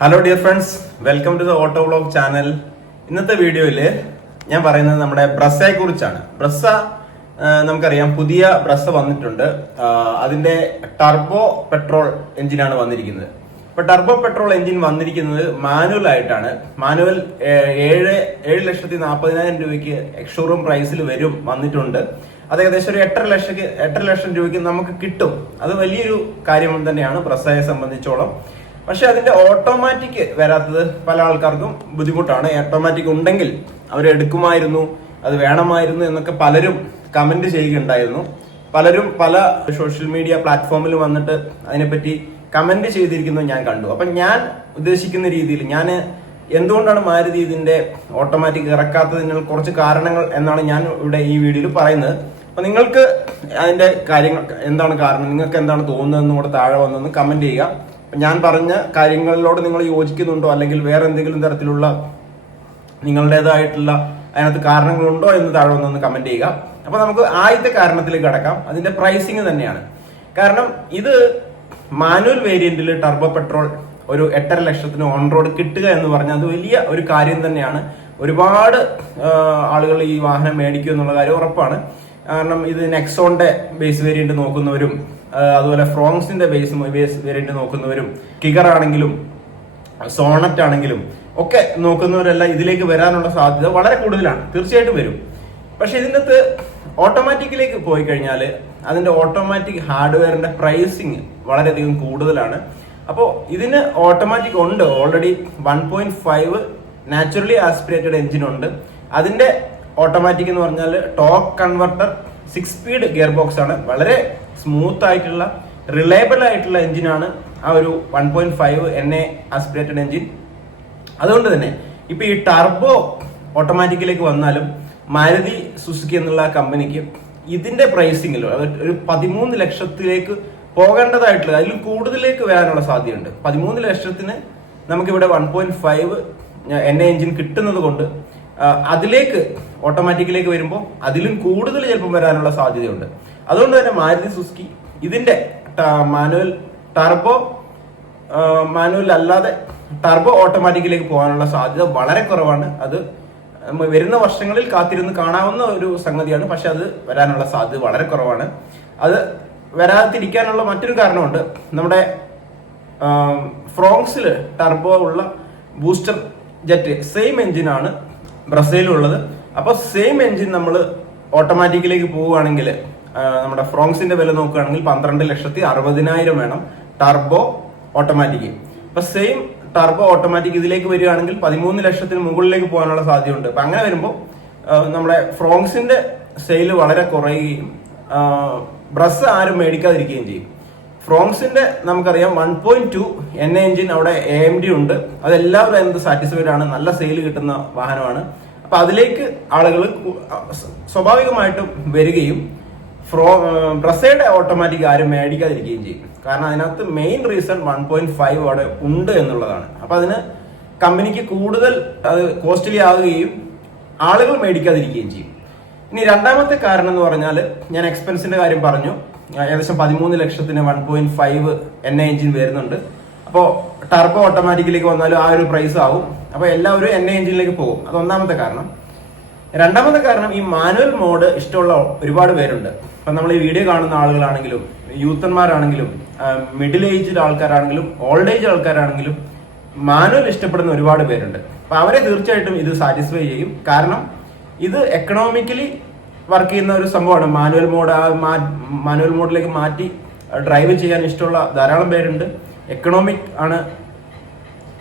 Hello dear friends, welcome to the auto vlog channel. ഇന്നത്തെ വീഡിയോയിൽ ഞാൻ പറയുന്നത് നമ്മുടെ ബ്രസ്സയെ കുറിച്ചാണ്. ബ്രസ്സ നമുക്കറിയാം, പുതിയ ബ്രസ്സ വന്നിട്ടുണ്ട്. അതിന്റെ ടർബോ പെട്രോൾ എഞ്ചിനാണ് വന്നിരിക്കുന്നത്. ഇപ്പൊ ടർബോ പെട്രോൾ എഞ്ചിൻ വന്നിരിക്കുന്നത് മാനുവൽ ആയിട്ടാണ്. മാനുവൽ 7,40,000 രൂപയ്ക്ക് എക്സ്ഷോറൂം പ്രൈസിൽ വന്നിട്ടുണ്ട്. അത് ഏകദേശം ഒരു 8.5 ലക്ഷം രൂപയ്ക്ക് നമുക്ക് കിട്ടും. അത് വലിയൊരു കാര്യം തന്നെയാണ് ബ്രസ്സയെ സംബന്ധിച്ചോളം. പക്ഷെ അതിന്റെ ഓട്ടോമാറ്റിക് വരാത്തത് പല ആൾക്കാർക്കും ബുദ്ധിമുട്ടാണ്. ഓട്ടോമാറ്റിക് ഉണ്ടെങ്കിൽ അവരെടുക്കുമായിരുന്നു, അത് വേണമായിരുന്നു എന്നൊക്കെ പലരും കമന്റ് ചെയ്യുകയുണ്ടായിരുന്നു. പലരും പല സോഷ്യൽ മീഡിയ പ്ലാറ്റ്ഫോമിൽ വന്നിട്ട് അതിനെപ്പറ്റി കമന്റ് ചെയ്തിരിക്കുന്നത് ഞാൻ കണ്ടു. അപ്പൊ ഞാൻ ഉദ്ദേശിക്കുന്ന രീതിയിൽ ഞാൻ എന്തുകൊണ്ടാണ് മാരുതി ഇതിന്റെ ഓട്ടോമാറ്റിക് ഇറക്കാത്തതിന് കുറച്ച് കാരണങ്ങൾ എന്നാണ് ഞാൻ ഇവിടെ ഈ വീഡിയോയിൽ പറയുന്നത്. അപ്പൊ നിങ്ങൾക്ക് അതിന്റെ കാര്യങ്ങൾ എന്താണ് കാരണം, നിങ്ങൾക്ക് എന്താണ് തോന്നുന്നതെന്ന് കൂടെ താഴെ വന്നൊന്ന് കമന്റ് ചെയ്യുക. ഞാൻ പറഞ്ഞ കാര്യങ്ങളിലോട് നിങ്ങൾ യോജിക്കുന്നുണ്ടോ, അല്ലെങ്കിൽ വേറെ എന്തെങ്കിലും തരത്തിലുള്ള നിങ്ങളുടേതായിട്ടുള്ള അതിനകത്ത് കാരണങ്ങളുണ്ടോ എന്ന് താഴെ വന്നൊന്ന് കമന്റ് ചെയ്യുക. അപ്പൊ നമുക്ക് ആദ്യത്തെ കാരണത്തിലേക്ക് കടക്കാം. അതിന്റെ പ്രൈസിങ് തന്നെയാണ്. കാരണം ഇത് മാനുവൽ വേരിയന്റിൽ ടർബോ പെട്രോൾ ഒരു 8.5 ലക്ഷത്തിന് ഓൺ റോഡ് കിട്ടുക എന്ന് പറഞ്ഞാൽ അത് വലിയ ഒരു കാര്യം തന്നെയാണ്. ഒരുപാട് ആളുകൾ ഈ വാഹനം മേടിക്കും എന്നുള്ള കാര്യം ഉറപ്പാണ്. കാരണം ഇത് നെക്സോണിന്റെ ബേസ് വേരിയന്റ് നോക്കുന്നവരും, അതുപോലെ ഫ്രോങ്സിന്റെ ബേസ് വേരിയന്റ് നോക്കുന്നവരും, കിഗർ ആണെങ്കിലും സോണറ്റ് ആണെങ്കിലും ഒക്കെ നോക്കുന്നവരെല്ലാം ഇതിലേക്ക് വരാനുള്ള സാധ്യത വളരെ കൂടുതലാണ്. തീർച്ചയായിട്ടും വരും. പക്ഷെ ഇതിനകത്ത് ഓട്ടോമാറ്റിക്കിലേക്ക് പോയി കഴിഞ്ഞാൽ അതിന്റെ ഓട്ടോമാറ്റിക് ഹാർഡ്വെയറിന്റെ പ്രൈസിങ് വളരെയധികം കൂടുതലാണ്. അപ്പോൾ ഇതിന് ഓട്ടോമാറ്റിക് ഉണ്ട്. ഓൾറെഡി 1.5 നാച്ചുറലി ആസ്പിറേറ്റഡ് എഞ്ചിൻ ഉണ്ട്. അതിന്റെ ഓട്ടോമാറ്റിക് എന്ന് പറഞ്ഞാൽ torque converter 6 speed gear box ആണ്. വളരെ സ്മൂത്ത് ആയിട്ടുള്ള റിലയബിൾ ആയിട്ടുള്ള എഞ്ചിനാണ് ആ ഒരു 1.5 NA ആസ്പിറേറ്റഡ് എഞ്ചിൻ. അതുകൊണ്ട് തന്നെ ഇപ്പൊ ഈ ടർബോ ഓട്ടോമാറ്റിക്കിലേക്ക് വന്നാലും മാരുതി സുസുക്കി എന്നുള്ള കമ്പനിക്ക് ഇതിന്റെ പ്രൈസിംഗിൽ ഒരു 13 ലക്ഷത്തിലേക്ക് പോകേണ്ടതായിട്ടുള്ള, അതിലും കൂടുതലേക്ക് വരാനുള്ള സാധ്യതയുണ്ട്. 13 ലക്ഷത്തിന് നമുക്കിവിടെ 1.5 NA എഞ്ചിൻ കിട്ടുന്നത് കൊണ്ട് അതിലേക്ക് ഓട്ടോമാറ്റിക്കിലേക്ക് വരുമ്പോൾ അതിലും കൂടുതൽ ചിലപ്പം വരാനുള്ള സാധ്യതയുണ്ട്. അതുകൊണ്ട് തന്നെ മാരുതി സുസുക്കി ഇതിന്റെ മാനുവൽ അല്ലാതെ ടർബോ ഓട്ടോമാറ്റിക്കിലേക്ക് പോകാനുള്ള സാധ്യത വളരെ കുറവാണ്. അത് വരുന്ന വർഷങ്ങളിൽ കാത്തിരുന്ന് കാണാവുന്ന ഒരു സംഗതിയാണ്. പക്ഷെ അത് വരാനുള്ള സാധ്യത വളരെ കുറവാണ്. അത് വരാതിരിക്കാനുള്ള മറ്റൊരു കാരണമുണ്ട്. നമ്മുടെ ഫ്രോങ്സിൽ ടർബോ ഉള്ള ബൂസ്റ്റർ ജെറ്റ് സെയിം എഞ്ചിനാണ് ബ്രസയിലുള്ളത്. അപ്പൊ സെയിം എഞ്ചിൻ നമ്മൾ ഓട്ടോമാറ്റിക്കിലേക്ക് പോവുകയാണെങ്കിൽ നമ്മുടെ ഫ്രോങ്സിന്റെ വില നോക്കുകയാണെങ്കിൽ 12,60,000 വേണം ടർബോ ഓട്ടോമാറ്റിക്. അപ്പൊ സെയിം ടർബോ ഓട്ടോമാറ്റിക് ഇതിലേക്ക് വരികയാണെങ്കിൽ 13 ലക്ഷത്തിന് മുകളിലേക്ക് പോകാനുള്ള സാധ്യതയുണ്ട്. അപ്പൊ അങ്ങനെ വരുമ്പോൾ നമ്മുടെ ഫ്രോങ്സിന്റെ സെയിൽ വളരെ കുറയുകയും ബ്രസ് ആരും മേടിക്കാതിരിക്കുകയും ചെയ്യും. ഫ്രോങ്സിന്റെ നമുക്കറിയാം 1.2 NA എഞ്ചിൻ അവിടെ AMD ഉണ്ട്. അതെല്ലാവരും അതിനകത്ത് സാറ്റിസ്ഫൈഡ് ആണ്. നല്ല സെയിൽ കിട്ടുന്ന വാഹനമാണ്. അപ്പൊ അതിലേക്ക് ആളുകൾ സ്വാഭാവികമായിട്ടും വരികയും ബ്രസയുടെ ഓട്ടോമാറ്റിക് ആരും മേടിക്കാതിരിക്കുകയും ചെയ്യും. കാരണം അതിനകത്ത് മെയിൻ റീസൺ 1.5 അവിടെ ഉണ്ട് എന്നുള്ളതാണ്. അപ്പൊ അതിന് കമ്പനിക്ക് കൂടുതൽ അത് കോസ്റ്റ്ലി ആവുകയും ആളുകൾ മേടിക്കാതിരിക്കുകയും ചെയ്യും. ഇനി രണ്ടാമത്തെ കാരണം എന്ന് പറഞ്ഞാൽ, ഞാൻ എക്സ്പെൻസിന്റെ കാര്യം പറഞ്ഞു. ഏകദേശം 13 ലക്ഷത്തിന് 1.5 NA എഞ്ചിൻ വരുന്നുണ്ട്. അപ്പോൾ ടർബോ ഓട്ടോമാറ്റിക്കിലേക്ക് വന്നാലും ആ ഒരു പ്രൈസ് ആവും. അപ്പൊ എല്ലാവരും NA എഞ്ചിനിലേക്ക് പോകും. അത് ഒന്നാമത്തെ കാരണം. രണ്ടാമത്തെ കാരണം, ഈ മാനുവൽ മോഡ് ഇഷ്ടമുള്ള ഒരുപാട് പേരുണ്ട്. അപ്പൊ നമ്മൾ ഈ വീഡിയോ കാണുന്ന ആളുകളാണെങ്കിലും, യൂത്തന്മാരാണെങ്കിലും, മിഡിൽ ഏജ്ഡ് ആൾക്കാരാണെങ്കിലും, ഓൾഡ് ഏജ് ആൾക്കാരാണെങ്കിലും മാനുവൽ ഇഷ്ടപ്പെടുന്ന ഒരുപാട് പേരുണ്ട്. അപ്പൊ അവരെ തീർച്ചയായിട്ടും ഇത് സാറ്റിസ്ഫൈ ചെയ്യും. കാരണം ഇത് എക്കണോമിക്കലി വർക്ക് ചെയ്യുന്ന ഒരു സംഭവമാണ്. മാനുവൽ മോഡിലേക്ക് മാറ്റി ഡ്രൈവ് ചെയ്യാൻ ഇഷ്ടമുള്ള ധാരാളം പേരുണ്ട്. എക്കണോമിക് ആണ്,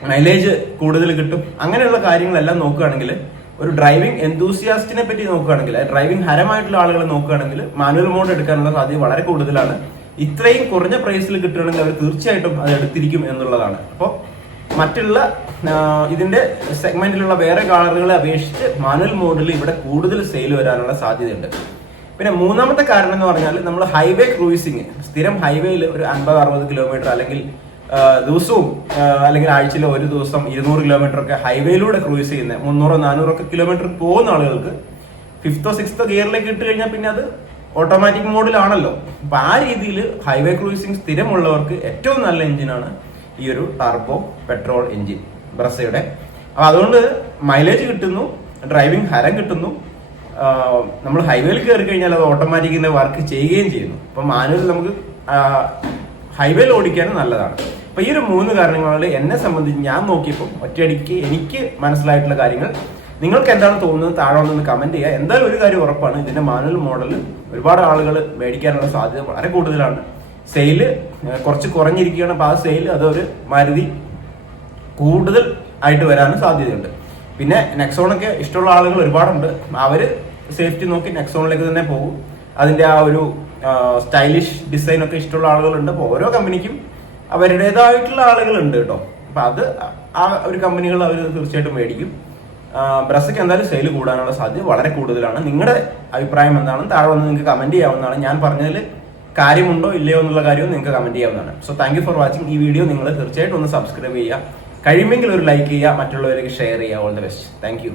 മൈലേജ് കൂടുതൽ കിട്ടും. അങ്ങനെയുള്ള കാര്യങ്ങളെല്ലാം നോക്കുകയാണെങ്കിൽ, ഒരു ഡ്രൈവിംഗ് എന്തൂസിയാസ്റ്റിനെ പറ്റി നോക്കുകയാണെങ്കിൽ, ഡ്രൈവിംഗ് ഹരമായിട്ടുള്ള ആളുകളെ നോക്കുകയാണെങ്കിൽ മാനുവൽ മോഡ് എടുക്കാനുള്ള സാധ്യത വളരെ കൂടുതലാണ്. ഇത്രയും കുറഞ്ഞ പ്രൈസിൽ കിട്ടുകയാണെങ്കിൽ അവർ തീർച്ചയായിട്ടും അത് എടുത്തിരിക്കും എന്നുള്ളതാണ്. അപ്പോൾ മറ്റുള്ള ഇതിന്റെ സെഗ്മെന്റിലുള്ള വേറെ കാറുകളെ അപേക്ഷിച്ച് മാനുവൽ മോഡിൽ ഇവിടെ കൂടുതൽ സെയിൽ വരാനുള്ള സാധ്യതയുണ്ട്. പിന്നെ മൂന്നാമത്തെ കാരണം എന്ന് പറഞ്ഞാൽ, നമ്മൾ ഹൈവേ ക്രൂയിസിങ്, സ്ഥിരം ഹൈവേയിൽ ഒരു 50-60 കിലോമീറ്റർ അല്ലെങ്കിൽ ദിവസവും അല്ലെങ്കിൽ ആഴ്ചയിൽ ഒരു ദിവസം 200 കിലോമീറ്റർ ഒക്കെ ഹൈവേയിലൂടെ ക്രൂയിസ് ചെയ്യുന്ന 300-400 ഒക്കെ കിലോമീറ്റർ പോകുന്ന ആളുകൾക്ക് 5th or 6th ഗിയറിലേക്ക് ഇട്ട് കഴിഞ്ഞാൽ പിന്നെ അത് ഓട്ടോമാറ്റിക് മോഡിലാണല്ലോ. അപ്പൊ ആ രീതിയിൽ ഹൈവേ ക്രൂയിസിംഗ് സ്ഥിരമുള്ളവർക്ക് ഏറ്റവും നല്ല എഞ്ചിനാണ് ഈ ഒരു ടർബോ പെട്രോൾ എഞ്ചിൻ ബ്രസയുടെ. അപ്പൊ അതുകൊണ്ട് മൈലേജ് കിട്ടുന്നു, ഡ്രൈവിംഗ് ഹരം കിട്ടുന്നു, നമ്മൾ ഹൈവേയിൽ കയറി കഴിഞ്ഞാൽ അത് ഓട്ടോമാറ്റിക്കിന്റെ വർക്ക് ചെയ്യുകയും ചെയ്യുന്നു. അപ്പൊ മാനുവൽ നമുക്ക് ഹൈവേയിൽ ഓടിക്കാനും നല്ലതാണ്. അപ്പൊ ഈ ഒരു 3 കാരണങ്ങളിൽ എന്നെ സംബന്ധിച്ച് ഞാൻ നോക്കിയപ്പോൾ ഒറ്റയടിക്ക് എനിക്ക് മനസ്സിലായിട്ടുള്ള കാര്യങ്ങൾ. നിങ്ങൾക്ക് എന്താണ് തോന്നുന്നത് താഴെ ഒന്ന് കമന്റ് ചെയ്യുക. എന്തായാലും ഒരു കാര്യം ഉറപ്പാണ്, ഇതിന്റെ മാനുവൽ മോഡൽ ഒരുപാട് ആളുകൾ മേടിക്കാനുള്ള സാധ്യത വളരെ കൂടുതലാണ്. സെയില് കുറച്ച് കുറഞ്ഞിരിക്കുകയാണ്. അപ്പൊ ആ സെയിൽ അതൊരു മാരുതി കൂടുതൽ ആയിട്ട് വരാനും സാധ്യതയുണ്ട്. പിന്നെ നെക്സോണൊക്കെ ഇഷ്ടമുള്ള ആളുകൾ ഒരുപാടുണ്ട്. അവര് സേഫ്റ്റി നോക്കി നെക്സോണിലേക്ക് തന്നെ പോകും. അതിന്റെ ആ ഒരു സ്റ്റൈലിഷ് ഡിസൈൻ ഒക്കെ ഇഷ്ടമുള്ള ആളുകളുണ്ട്. അപ്പോൾ ഓരോ കമ്പനിക്കും അവരുടേതായിട്ടുള്ള ആളുകളുണ്ട് കേട്ടോ. അപ്പൊ അത് ആ ഒരു കമ്പനികൾ അവർ തീർച്ചയായിട്ടും മേടിക്കും. ബ്രസയ്ക്ക് എന്തായാലും സെയിൽ കൂടാനുള്ള സാധ്യത വളരെ കൂടുതലാണ്. നിങ്ങളുടെ അഭിപ്രായം എന്താണെന്ന് താഴെ വന്ന് നിങ്ങൾക്ക് കമന്റ് ചെയ്യാവുന്നതാണ്. ഞാൻ പറഞ്ഞതിൽ കാര്യമുണ്ടോ ഇല്ലയോ എന്നുള്ള കാര്യവും നിങ്ങൾക്ക് കമന്റ് ചെയ്യാവുന്നതാണ്. So thank you for watching. ഈ വീഡിയോ നിങ്ങൾ തീർച്ചയായിട്ടും ഒന്ന് സബ്സ്ക്രൈബ് ചെയ്യുക, കഴിയുമെങ്കിൽ ഒരു ലൈക്ക് ചെയ്യുക, മറ്റുള്ളവർക്ക് ഷെയർ ചെയ്യുക. All the best. Thank you.